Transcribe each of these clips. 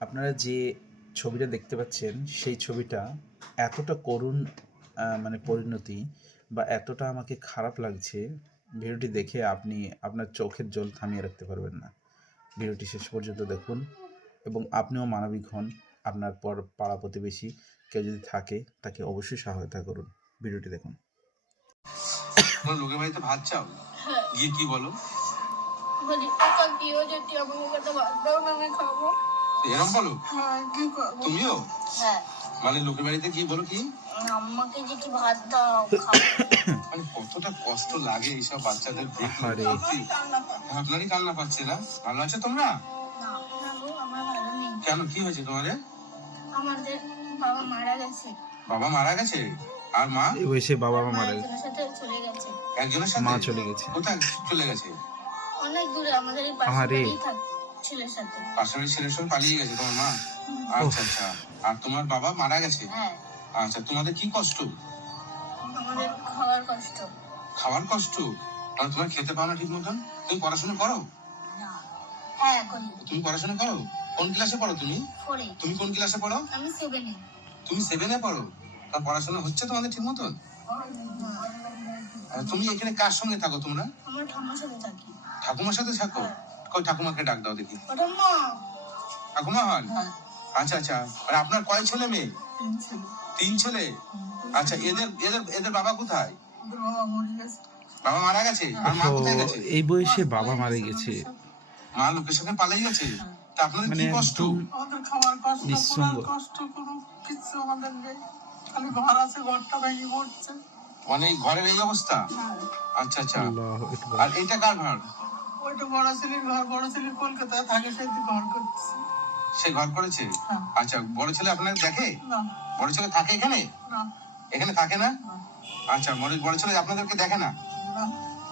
আপনারা যে ছবিটা দেখতে পাচ্ছেন সেই ছবিটা এতটা করুণ মানে পরিণতি বা এতটা আমাকে খারাপ লাগছে ভিডিওটি দেখে আপনি আপনার চোখের জল থামিয়ে রাখতে পারবেন না। ভিডিওটি শেষ পর্যন্ত দেখুন এবং আপনিও মানবিক হন আপনার পর পাড়া প্রতিবেশী কেউ যদি থাকে তাকে অবশ্যই সহায়তা করুন। ভিডিওটি দেখুন। লোকের বাড়িতে ভাত চাও? হ্যাঁ। গিয়ে কি বলো? বলি কাকা কিও যদি আমাকে ভাত দাও না আমি খাব। এরম বলো? হ্যাঁ তুমিও? হ্যাঁ। মানে লোকের বাড়িতে কি বলো কি? আমাকে যদি ভাত দাও মানে কতটা কষ্ট লাগে এইসব বাচ্চাদের দেখলে আপনারই কান্না পাচ্ছে না? ভালো আছে তোমরা? না না গো, আমার ভালো নেই। কেন কি হয়েছে তোমাদের? আমাদের বাবা মারা গেছে। বাবা মারা গেছে? আর মা? বয়সে বাবা মা মা মারা চলে গেছে। একজনের মা সাথে চলে গেছে। কোথায় চলে গেছে? অনেক দূরে আমাদের এই থাক ছেলের সাথে। পালিয়ে গেছে তোমার মা? আচ্ছা আচ্ছা। আর তোমার বাবা মারা গেছে? হ্যাঁ। আচ্ছা তোমাদের কি কষ্ট? আমাদের খাওয়ার কষ্ট। খাওয়ার কষ্ট? আর তোমরা খেতে পাও না ঠিক মতন? তুমি পড়াশোনা করো? হ্যাঁ করি তুমি পড়াশোনা করো? কোন ক্লাসে পড়ো তুমি? তুমি কোন ক্লাসে পড়ো? আমি সেভেনে তুমি সেভেনে পড়ো? তা পড়াশোনা হচ্ছে তোমাদের ঠিক মতন? আর তুমি এখানে কার সঙ্গে থাকো তোমরা? আমার ঠাম্মার সাথে থাকি। ঠাকুমার সাথে থাকো? কই ঠাকুমাকে ডাক দাও দেখি। ঠাকুমা। হন? হ্যাঁ। আচ্ছা আচ্ছা। আর আপনার কয় ছেলে মেয়ে? তিন ছেলে। আচ্ছা এদের এদের এদের বাবা কোথায়? বাবা মরে গেছে বাবা মারা গেছে? আর মা কোথায় গেছে? এই বয়সে বাবা মারা গেছে। মা লোকের সঙ্গে পালিয়ে গেছে? তা আপনাদের মানে কি কষ্ট? আমাদের খাবার কষ্ট কষ্ট কোনো কিছু আমাদের নেই। খালি ঘর আছে ঘরটা ভেঙে পড়ছে। মানে ঘরের এই অবস্থা? হ্যাঁ। আচ্ছা আচ্ছা। আর এটা কার ঘর? ওইটা বড় ছেলের ঘর বড় ছেলে কলকাতায় থাকে সেই ঘর করতেছে। সে ঘর করেছে? হ্যাঁ। আচ্ছা বড় ছেলে আপনার দেখে? বড় ছেলে থাকে এখানে? এখানে থাকে না? আচ্ছা বড় বড় ছেলে আপনাদেরকে দেখে না?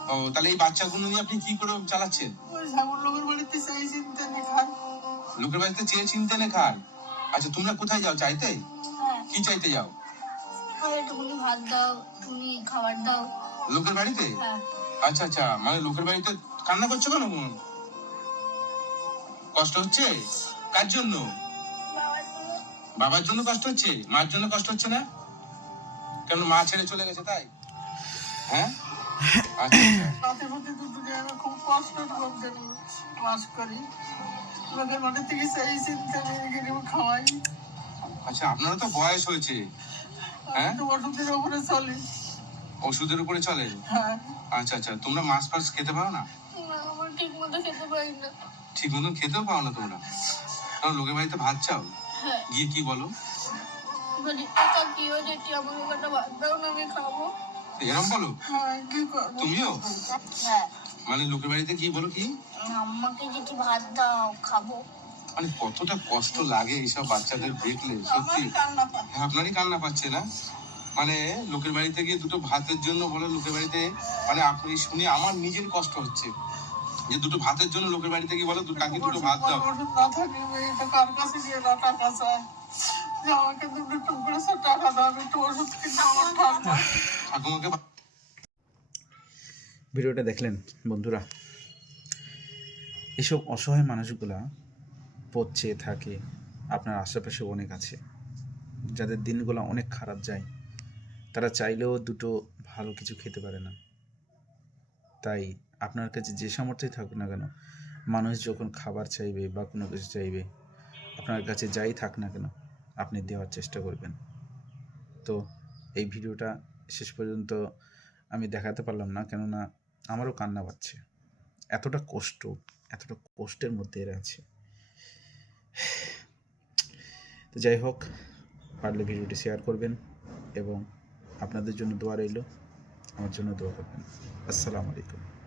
ও তাহলে এই বাচ্চাগুলো নিয়ে আপনি কি করে চালাচ্ছেন? লোকের বাড়িতে সেই চিন্তা নিয়ে খায় লোকের বাড়িতে চেয়ে চিনতে নে খায় আচ্ছা তোমরা কোথায় যাও চাইতে? হ্যাঁ। কি চাইতে যাও? ভাত দাও তুমি খাবার দাও। লোকের বাড়িতে? হ্যাঁ। আচ্ছা আচ্ছা মানে লোকের বাড়িতে কান্না করছ কেন বোন? কষ্ট হচ্ছে? কার জন্য? বাবার জন্য কষ্ট হচ্ছে? মার জন্য কষ্ট হচ্ছে না? কেন মা ছেড়ে চলে গেছে তাই? হ্যাঁ? আচ্ছা আচ্ছা। খুব কষ্টের মধ্যে বাস করি। লোকের থেকে সেই চিন্তা খাওয়াই। আচ্ছা আপনারও তো বয়স হয়েছে। হ্যাঁ? ওষুধের উপরে চলি। ওষুধের উপরে চলে? হ্যাঁ। আচ্ছা আচ্ছা তোমরা মাছ ফাছ খেতে পারো না? ঠিক মতো খেতে পারি না। ঠিক মতন খেতেও পাও না তোমরা? কারণ লোকের বাড়িতে ভাত চাও? হ্যাঁ। গিয়ে কি বলো? খাব। এরম বলো? হ্যাঁ তুমিও? মানে লোকের বাড়িতে কি বলো কি? আমাকে যদি ভাত দাও খাব। মানে কতটা কষ্ট লাগে এইসব বাচ্চাদের দেখলে সত্যি। হ্যাঁ, আপনারই কান্না পাচ্ছে না? মানে লোকের বাড়িতে গিয়ে দুটো ভাতের জন্য বলে লোকের বাড়িতে মানে আপনি শুনে আমার নিজের কষ্ট হচ্ছে। যে দুটো ভাতের জন্য লোকের বাড়িতে গিয়ে বলে দুটো কাকি দুটো ভাত দাও। ঠাকুমাকে ভিডিওটা দেখলেন বন্ধুরা? এসব অসহায় মানুষগুলা পথ চেয়ে থাকে। আপনার আশেপাশে অনেক আছে। যাদের দিনগুলো অনেক খারাপ যায়। তারা চাইলেও দুটো ভালো কিছু খেতে পারে না। তাই আপনার কাছে যে সামর্থ্যই থাকুক না কেন, মানুষ যখন খাবার চাইবে বা কোনো কিছু চাইবে, আপনার কাছে যাই থাক না কেন, আপনি দেওয়ার চেষ্টা করবেন। তো এই ভিডিওটা শেষ পর্যন্ত আমি দেখাতে পারলাম না, কেননা আমারও কান্না পাচ্ছে এতটা কষ্ট, এতটা কষ্টের মধ্যে এরা আছে। তো যাই হোক, পারলে ভিডিওটি শেয়ার করবেন এবং আপনাদের জন্য দোয়া রইল। আমার জন্য দোয়া করবেন। আসসালামু আলাইকুম।